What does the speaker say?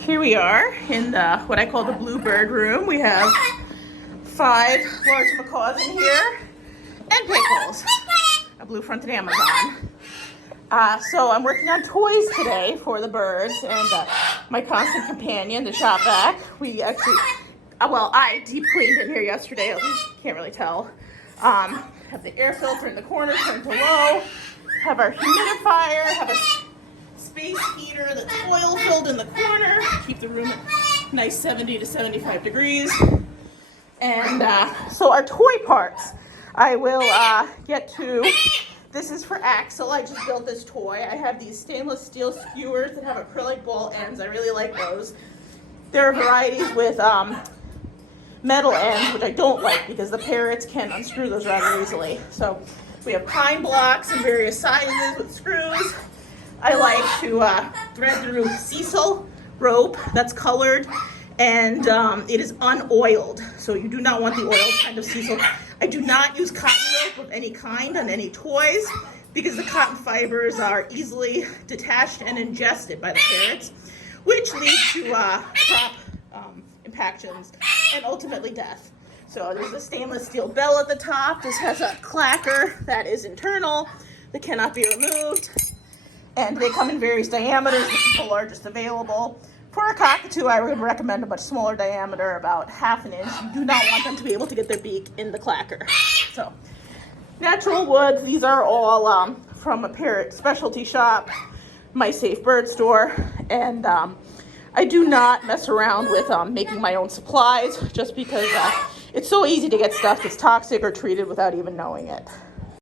Here we are in what I call the bluebird room. We have 5 large macaws in here and pickles, a blue-fronted Amazon. So I'm working on toys today for the birds and my constant companion, the shop vac. We actually, I deep cleaned in here yesterday. You can't really tell. Have the air filter in the corner turned to low. Have our humidifier. Have a space heater that's oil filled in the corner. Keep the room at nice 70 to 75 degrees. And so our toy parts, I will get to. This is for Axel. I just built this toy. I have these stainless steel skewers that have acrylic ball ends. I really like those. There are varieties with metal ends, which I don't like because the parrots can unscrew those rather easily. So we have pine blocks in various sizes with screws. I like to thread through sisal rope that's colored, and it is unoiled. So you do not want the oiled kind of sisal. I do not use cotton rope of any kind on any toys because the cotton fibers are easily detached and ingested by the parrots, which leads to crop impactions and ultimately death. So there's a stainless steel bell at the top. This has a clacker that is internal that cannot be removed. And they come in various diameters. This is the largest available. For a cockatoo, I would recommend a much smaller diameter, about 1/2 inch. You do not want them to be able to get their beak in the clacker. So, natural woods. These are all from a parrot specialty shop, My Safe Bird Store. And I do not mess around with making my own supplies just because it's so easy to get stuff that's toxic or treated without even knowing it.